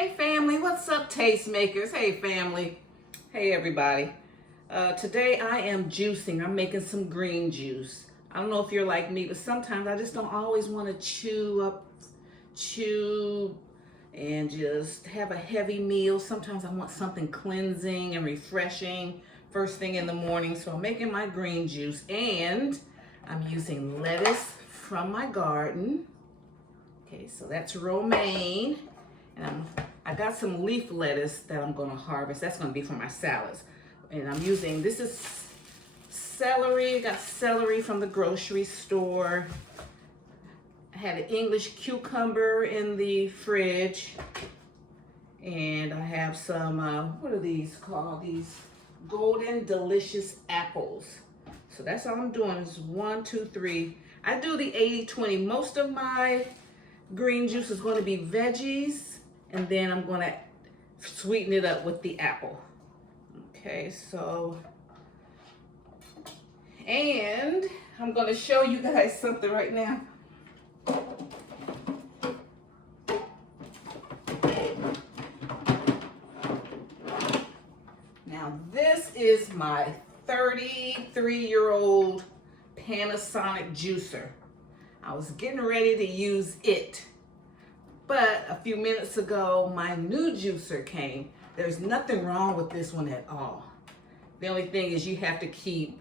Hey family, what's up tastemakers? Hey family, hey everybody. Today I am juicing. I'm making some green juice. I don't know if you're like me, but sometimes I just don't always want to chew and just have a heavy meal. Sometimes I want something cleansing and refreshing first thing in the morning. So I'm making my green juice and I'm using lettuce from my garden. Okay, so that's romaine. And I got some leaf lettuce that I'm gonna harvest. That's gonna be for my salads. And I'm using, this is celery. I got celery from the grocery store. I had an English cucumber in the fridge. And I have some, what are these called? These golden delicious apples. So that's all I'm doing is 1, 2, 3. I do the 80-20. Most of my green juice is gonna be veggies. And then I'm gonna sweeten it up with the apple. Okay, so, and I'm gonna show you guys something right now. Now this is my 33-year-old Panasonic juicer. I was getting ready to use it. But a few minutes ago, my new juicer came. There's nothing wrong with this one at all. The only thing is you have to keep,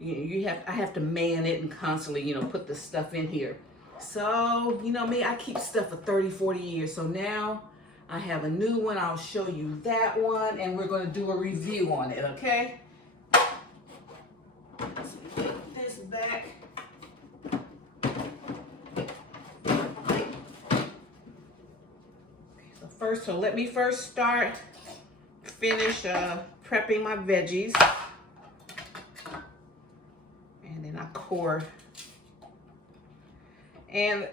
I have to man it and constantly, put the stuff in here. So, you know me, I keep stuff for 30, 40 years. So now I have a new one. I'll show you that one and we're gonna do a review on it, okay? Let's put this back. So let me first finish prepping my veggies. And then I core. And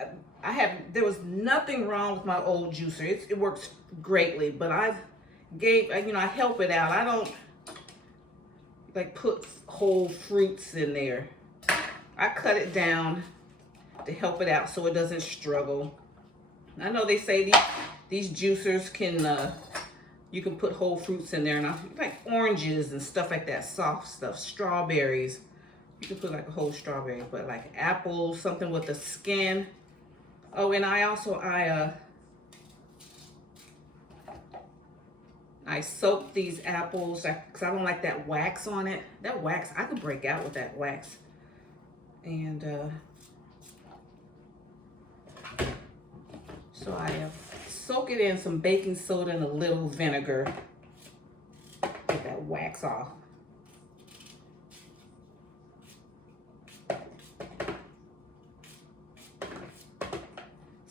there was nothing wrong with my old juicer. It works greatly, but I help it out. I don't like put whole fruits in there. I cut it down to help it out so it doesn't struggle. I know they say these juicers you can put whole fruits in there, and like oranges and stuff like that, soft stuff, strawberries. You can put like a whole strawberry, but like apples, something with the skin. Oh, and I soak these apples because I don't like that wax on it. That wax, I could break out with that wax. And so I soak it in some baking soda and a little vinegar. Get that wax off.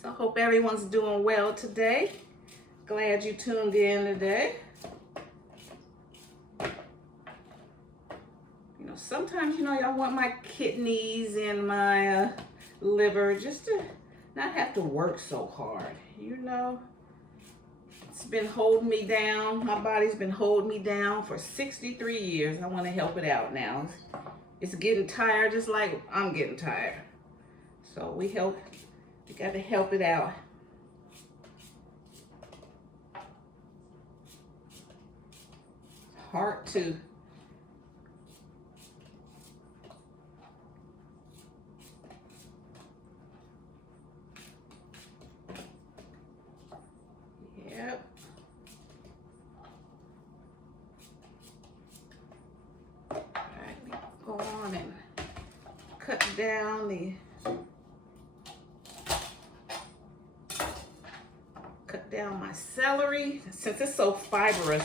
So I hope everyone's doing well today. Glad you tuned in today. Sometimes, I want my kidneys and my liver just to not have to work so hard. It's been holding me down. My body's been holding me down for 63 years. I want to help it out now. It's getting tired just like I'm getting tired. So we got to help it out. Hard to cut down my celery. Since it's so fibrous,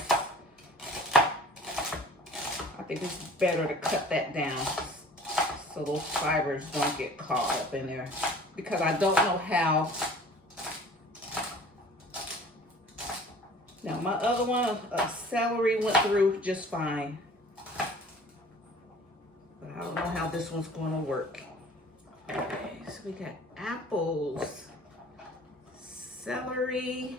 I think it's better to cut that down so those fibers don't get caught up in there, because I don't know how. Now my other one, celery went through just fine. I don't know how this one's going to work. Okay, so we got apples, celery.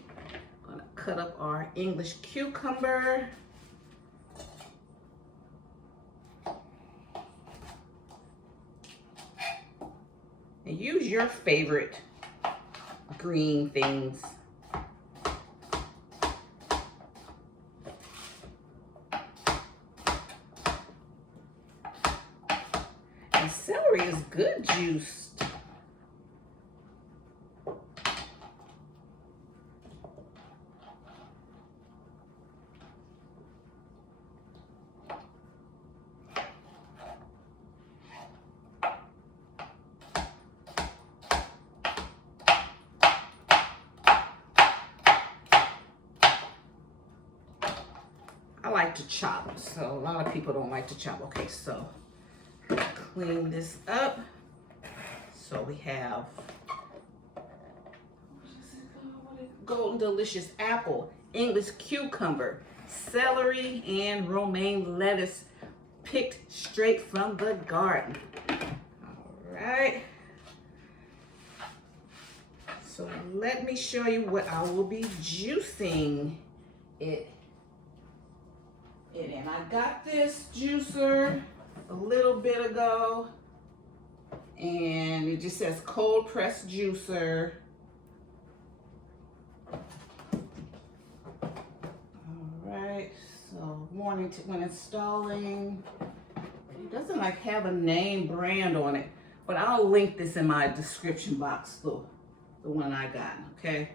I'm going to cut up our English cucumber. And use your favorite green things. celery is good juiced. I like to chop, so a lot of people don't like to chop. Okay, so clean this up. So we have golden delicious apple, English cucumber, celery, and romaine lettuce picked straight from the garden. All right. So let me show you what I will be juicing it in. And I got this juicer a little bit ago, and it just says cold press juicer. All right, so warning when installing. It doesn't like have a name brand on it, but I'll link this in my description box, the one I got, okay?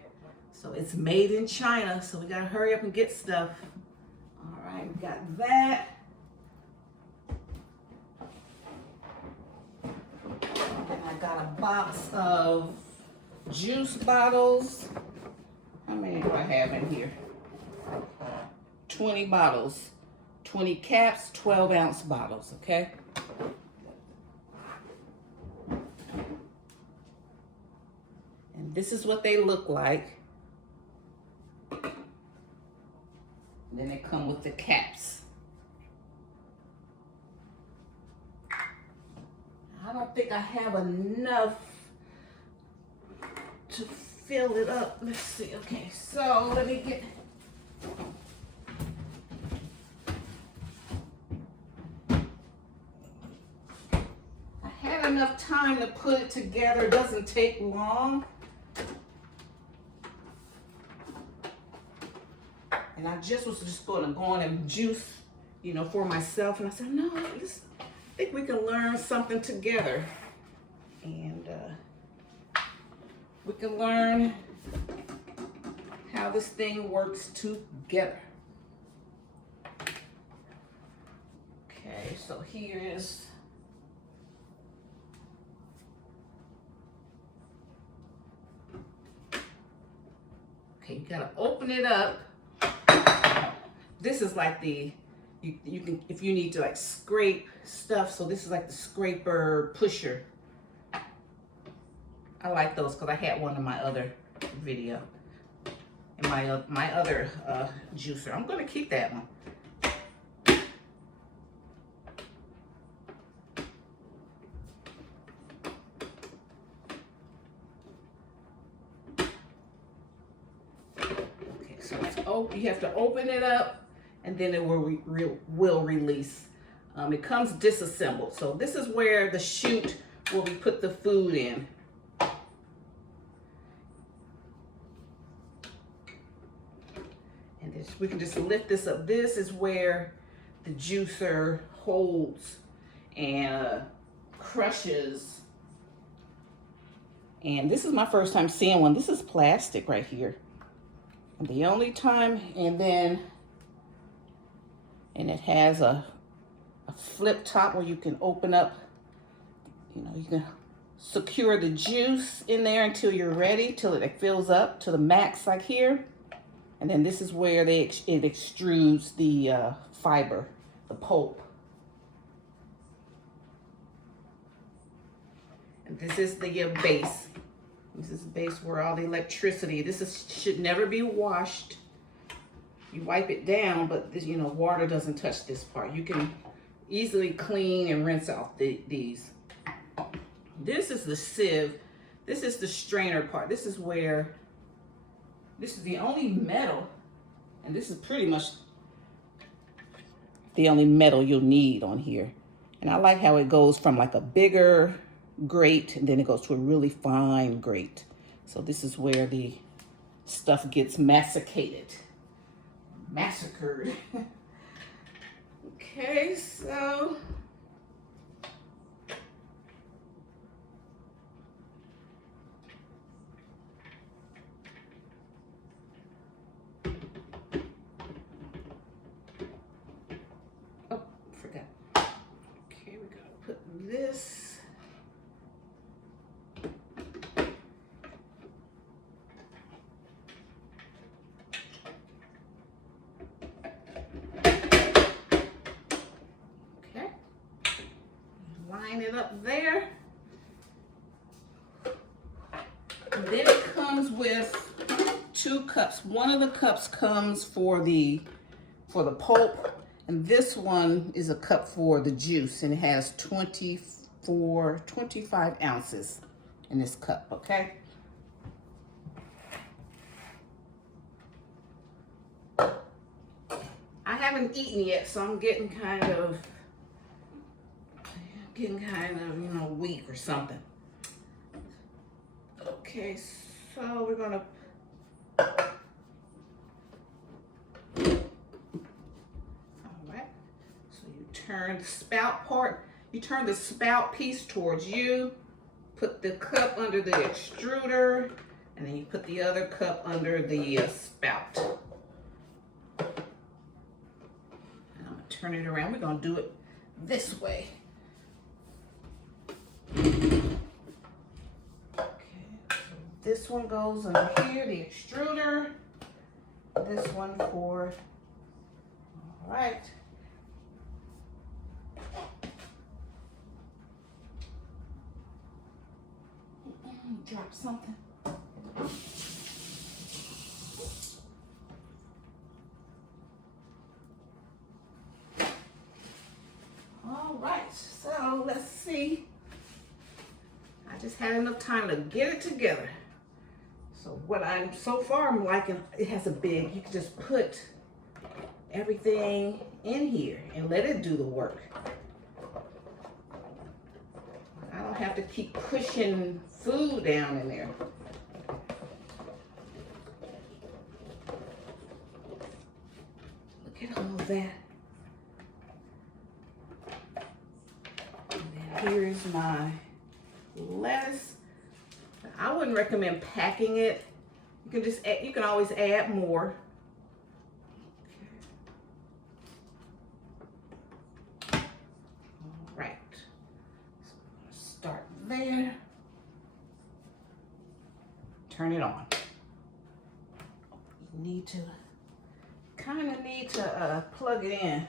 So it's made in China, so we gotta hurry up and get stuff. All right, we got that. And I got a box of juice bottles. How many do I have in here? 20 bottles, 20 caps, 12-ounce bottles, okay? And this is what they look like. And then they come with the caps. I don't think I have enough to fill it up. Let's see. Okay, so let me get. I had enough time to put it together. It doesn't take long. And I just was going to go on and juice, you know, for myself. And I said, no, I think we can learn something together. And we can learn how this thing works together. Okay, so here is. Okay, you gotta open it up. This is like the, you can, if you need to like scrape stuff, so this is like the scraper pusher. I like those because I had one in my other video, in my other juicer. I'm gonna keep that one. Okay, so you have to open it up, and then it will release. It comes disassembled. So this is where the chute where we put the food in. And this, we can just lift this up. This is where the juicer holds and crushes. And this is my first time seeing one. This is plastic right here. And the only time, and it has a flip top where you can open up, you know, you can secure the juice in there until you're ready, till it fills up to the max like here. And then this is where it extrudes the fiber, the pulp. And this is the base. This is the base where all the electricity, should never be washed. You wipe it down, but this, you know, water doesn't touch this part. You can easily clean and rinse out these. This is the sieve. This is the strainer part. This is the only metal, and this is pretty much the only metal you'll need on here. And I like how it goes from like a bigger grate, and then it goes to a really fine grate. So this is where the stuff gets masticated. Massacred. Okay, so put this. Okay. Line it up there. And then it comes with 2 cups. One of the cups comes for the pulp, and this one is a cup for the juice, and it has 25 ounces in this cup, okay? I haven't eaten yet, so I'm getting kind of, you know, weak or something. Okay, so we're gonna turn the spout part, you turn the spout piece towards you, put the cup under the extruder, and then you put the other cup under the spout. And I'm gonna turn it around. We're gonna do it this way. Okay, so this one goes under here, the extruder. This one for, all right. Drop something. All right, so let's see. I just had enough time to get it together. So so far I'm liking, it has a big, you can just put everything in here and let it do the work. I don't have to keep pushing food down in there. Look at all of that. And then here's my lettuce. I wouldn't recommend packing it. You can just add, you can always add more. All right. So start there. Turn it on. You need to, kind of need to plug it in.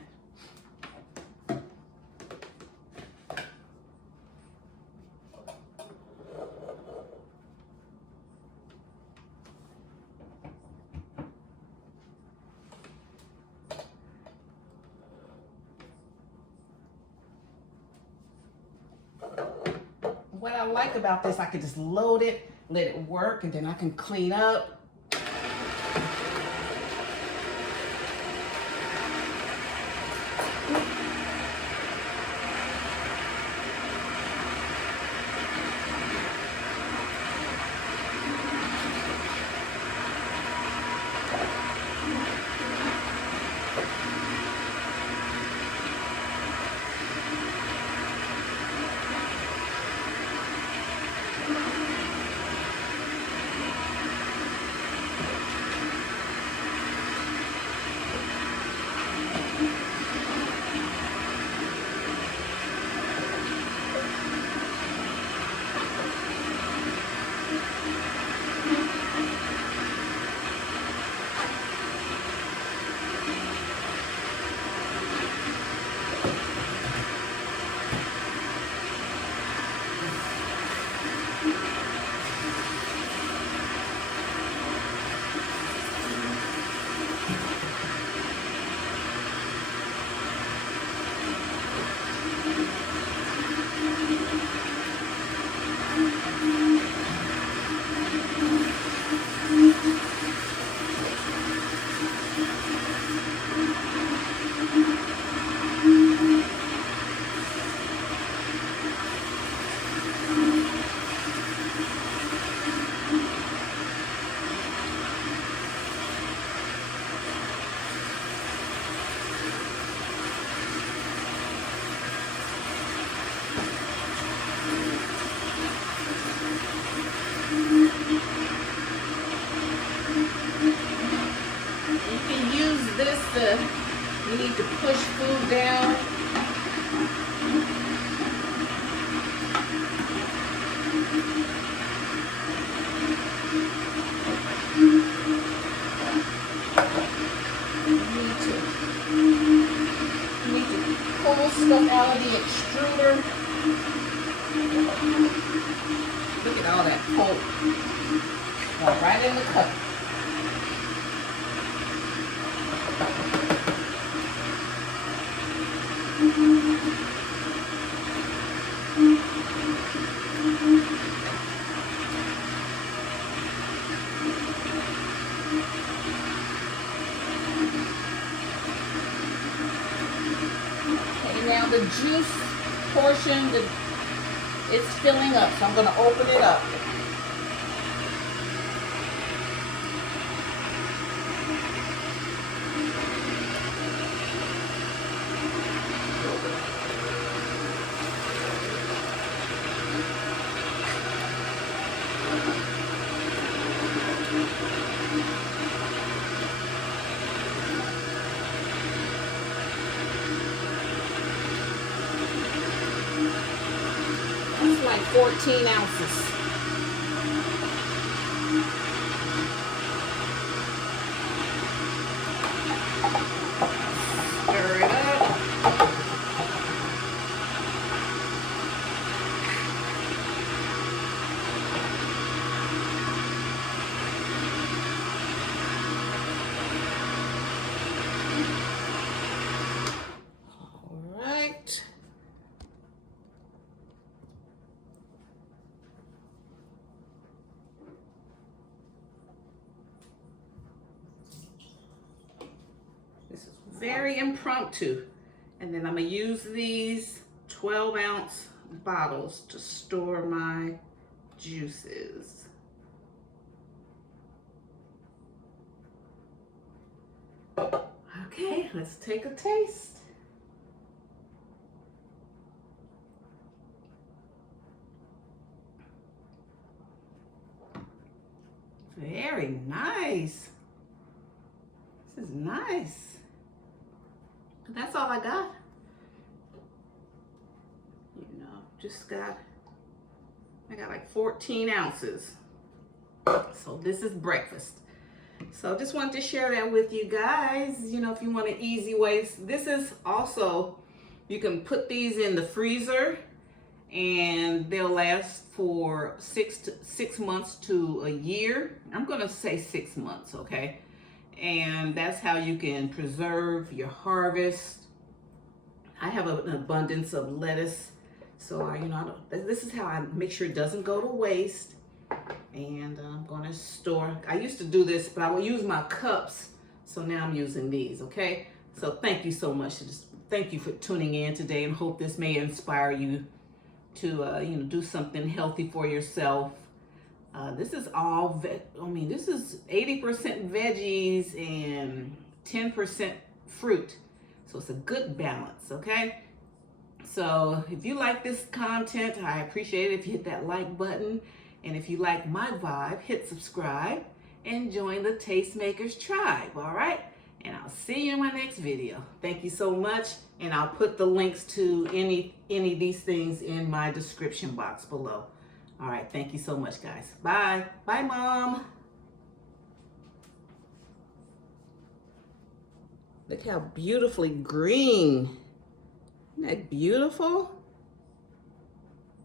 What I like about this, I can just load it, let it work, and then I can clean up. Look at all that pulp. Going right in the cup. Now the juice portion, it's filling up, so I'm going to open it up. Like 14 ounces. Stir it up. All right. Very impromptu. And then I'm going to use these 12-ounce bottles to store my juices. Okay, let's take a taste. Very nice. This is nice. That's all I got. You know, I got like 14 ounces. So this is breakfast. So just wanted to share that with you guys. You know, if you want an easy way, this is also, you can put these in the freezer and they'll last for 6 months to a year. I'm gonna say 6 months, okay? And that's how you can preserve your harvest. I have an abundance of lettuce, so this is how I make sure it doesn't go to waste. And I'm gonna store. I used to do this, but I would use my cups, so now I'm using these. Okay. So thank you so much. Thank you for tuning in today, and hope this may inspire you to do something healthy for yourself. This is all, this is 80% veggies and 10% fruit. So it's a good balance, okay? So if you like this content, I appreciate it if you hit that like button. And if you like my vibe, hit subscribe and join the Tastemakers tribe, all right? And I'll see you in my next video. Thank you so much. And I'll put the links to any of these things in my description box below. All right, thank you so much, guys. Bye. Bye, Mom. Look how beautifully green. Isn't that beautiful?